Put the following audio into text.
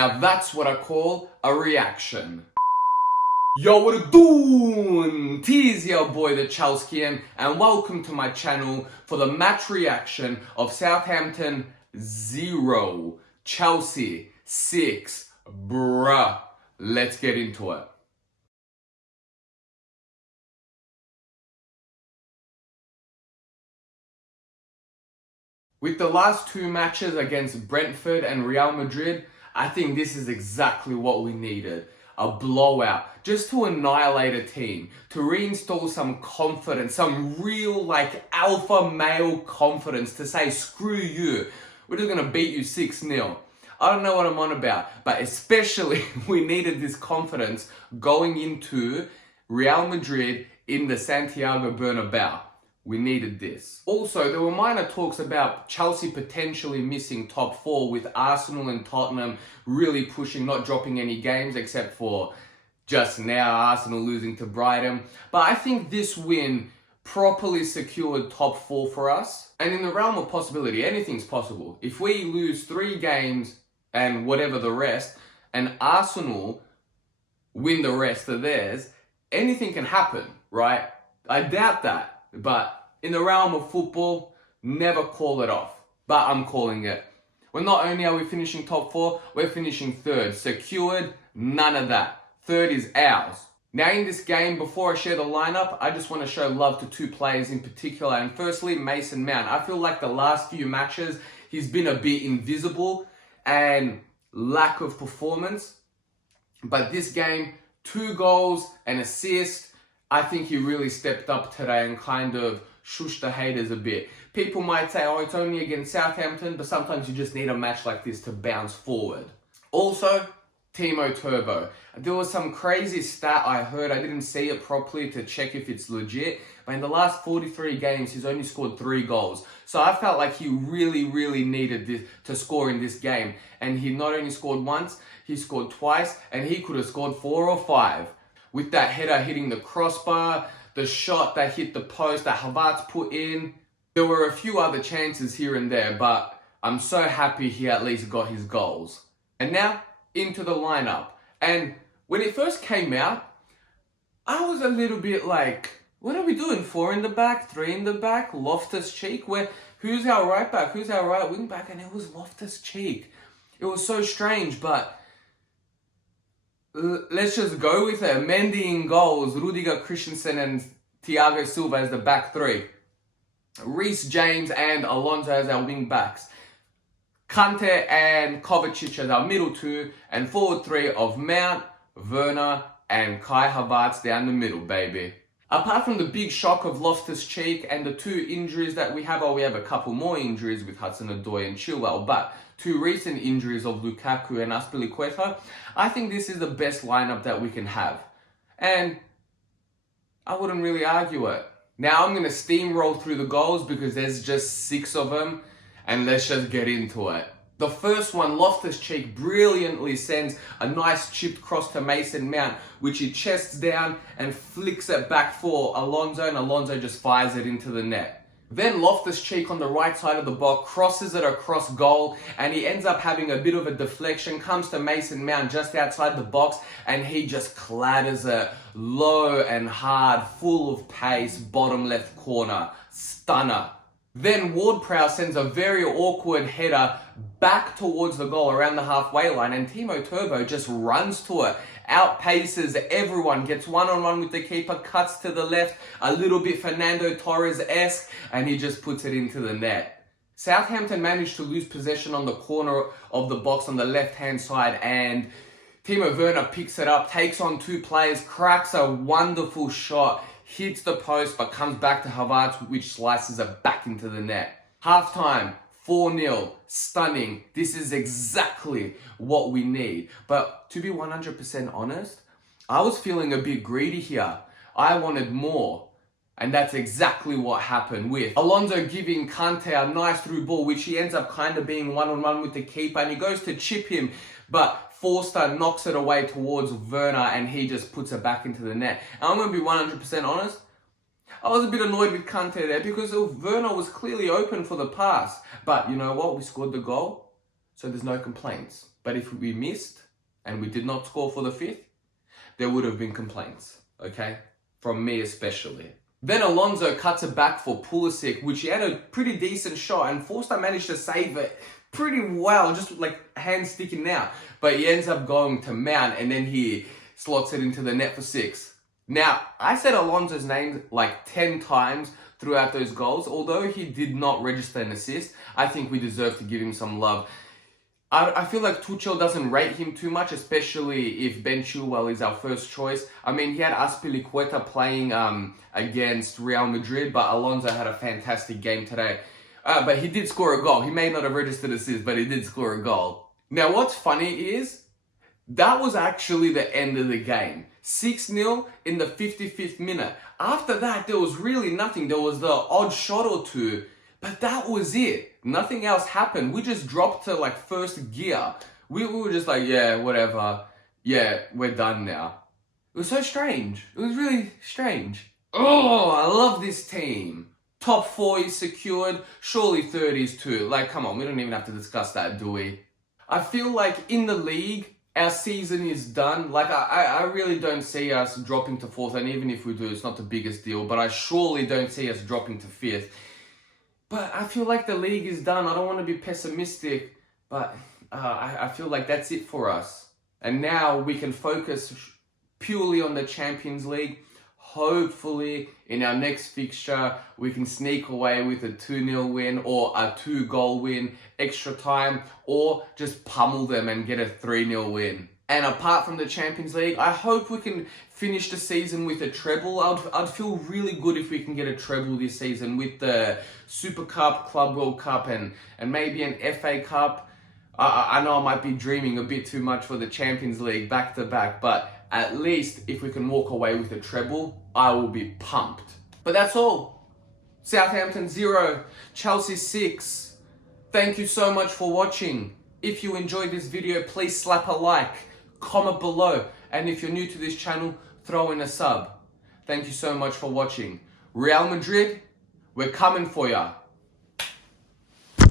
Now that's what I call a reaction. Yo, what it doing? Tis your boy the Chelskian, and welcome to my channel for the match reaction of Southampton 0, Chelsea 6. Bruh, let's get into it. With the last two matches against Brentford and Real Madrid, I think this is exactly what we needed. A blowout, just to annihilate a team, to reinstall some confidence, some real alpha male confidence to say, screw you, we're just gonna beat you 6-0. I don't know what I'm on about, but especially we needed this confidence going into Real Madrid in the Santiago Bernabeu. We needed this. Also, there were minor talks about Chelsea potentially missing top 4 with Arsenal and Tottenham really pushing, not dropping any games except for just now Arsenal losing to Brighton. But I think this win properly secured top 4 for us. And in the realm of possibility, anything's possible. If we lose 3 games and whatever the rest, and Arsenal win the rest of theirs, anything can happen, right? I doubt that. But in the realm of football, never call it off. But I'm calling it. Well, not only are we finishing top 4, we're finishing 3rd. Secured, none of that. 3rd is ours. Now in this game, before I share the lineup, I just want to show love to 2 players in particular. And firstly, Mason Mount. I feel like the last few matches, he's been a bit invisible and lack of performance. But this game, 2 goals, an assist. I think he really stepped up today and kind of shushed the haters a bit. People might say, oh, it's only against Southampton, but sometimes you just need a match like this to bounce forward. Also, Timo Turbo. There was some crazy stat I heard. I didn't see it properly to check if it's legit. But in the last 43 games, he's only scored 3 goals. So I felt like he really needed this to score in this game. And he not only scored once, he scored twice, and he could have scored 4 or 5. With that header hitting the crossbar, the shot that hit the post that Havertz put in. There were a few other chances here and there, but I'm so happy he at least got his goals. And now, into the lineup. And when it first came out, I was a little bit like, what are we doing? 4 in the back, 3 in the back, Loftus-Cheek? Who's our right back? Who's our right wing back? And it was Loftus-Cheek. It was so strange, but let's just go with it. Mendy in goals, Rudiger, Christensen and Thiago Silva as the back 3. Reece James and Alonso as our wing backs. Kante and Kovacic as our middle 2. And forward 3 of Mount, Werner and Kai Havertz down the middle, baby. Apart from the big shock of Loftus-Cheek and the 2 injuries that we have, we have a couple more injuries with Hudson-Odoi and Chilwell, but 2 recent injuries of Lukaku and Azpilicueta, I think this is the best lineup that we can have. And I wouldn't really argue it. Now I'm going to steamroll through the goals because there's just 6 of them, and let's just get into it. The first one, Loftus-Cheek brilliantly sends a nice chipped cross to Mason Mount, which he chests down and flicks it back for Alonso, and Alonso just fires it into the net. Then Loftus-Cheek on the right side of the box crosses it across goal, and he ends up having a bit of a deflection, comes to Mason Mount just outside the box, and he just clatters it low and hard, full of pace, bottom left corner. Stunner. Then Ward-Prowse sends a very awkward header back towards the goal around the halfway line, and Timo Turbo just runs to it, outpaces everyone, gets one-on-one with the keeper, cuts to the left, a little bit Fernando Torres-esque, and he just puts it into the net. Southampton managed to lose possession on the corner of the box on the left-hand side, and Timo Werner picks it up, takes on 2 players, cracks a wonderful shot, hits the post, but comes back to Havertz, which slices it back into the net. Half-time, 4-0, stunning. This is exactly what we need. But to be 100% honest, I was feeling a bit greedy here. I wanted more. And that's exactly what happened with Alonso giving Kante a nice through ball, which he ends up kind of being one-on-one with the keeper, and he goes to chip him, but Forster knocks it away towards Werner, and he just puts it back into the net. And I'm going to be 100% honest, I was a bit annoyed with Kante there because Werner was clearly open for the pass. But you know what? We scored the goal, so there's no complaints. But if we missed and we did not score for the 5th, there would have been complaints, okay? From me especially. Then Alonso cuts it back for Pulisic, which he had a pretty decent shot, and Forster managed to save it pretty well, just like hand sticking out. But he ends up going to Mount, and then he slots it into the net for 6. Now, I said Alonso's name like 10 times throughout those goals. Although he did not register an assist, I think we deserve to give him some love. I feel like Tuchel doesn't rate him too much, especially if Ben Chilwell is our first choice. I mean, he had Azpilicueta playing against Real Madrid, but Alonso had a fantastic game today. But he did score a goal. He may not have registered assist, but he did score a goal. Now, what's funny is, that was actually the end of the game. 6-0 in the 55th minute. After that, there was really nothing. There was the odd shot or two, but that was it. Nothing else happened. We just dropped to like first gear. We were just like, yeah, whatever. Yeah, we're done now. It was so strange. It was really strange. Oh, I love this team. Top 4 is secured. Surely third is too. Like, come on, we don't even have to discuss that, do we? I feel like in the league, our season is done. Like, I really don't see us dropping to 4th. And even if we do, it's not the biggest deal. But I surely don't see us dropping to 5th. But I feel like the league is done. I don't want to be pessimistic, but I feel like that's it for us. And now we can focus purely on the Champions League. Hopefully, in our next fixture, we can sneak away with a 2-0 win or a 2-goal win, extra time, or just pummel them and get a 3-0 win. And apart from the Champions League, I hope we can finish the season with a treble. I'd feel really good if we can get a treble this season with the Super Cup, Club World Cup, and maybe an FA Cup. I know I might be dreaming a bit too much for the Champions League back to back, but at least if we can walk away with a treble, I will be pumped. But that's all. Southampton 0, Chelsea 6. Thank you so much for watching. If you enjoyed this video, please slap a like, comment below, and if you're new to this channel, throw in a sub. Thank you so much for watching. Real Madrid, we're coming for ya.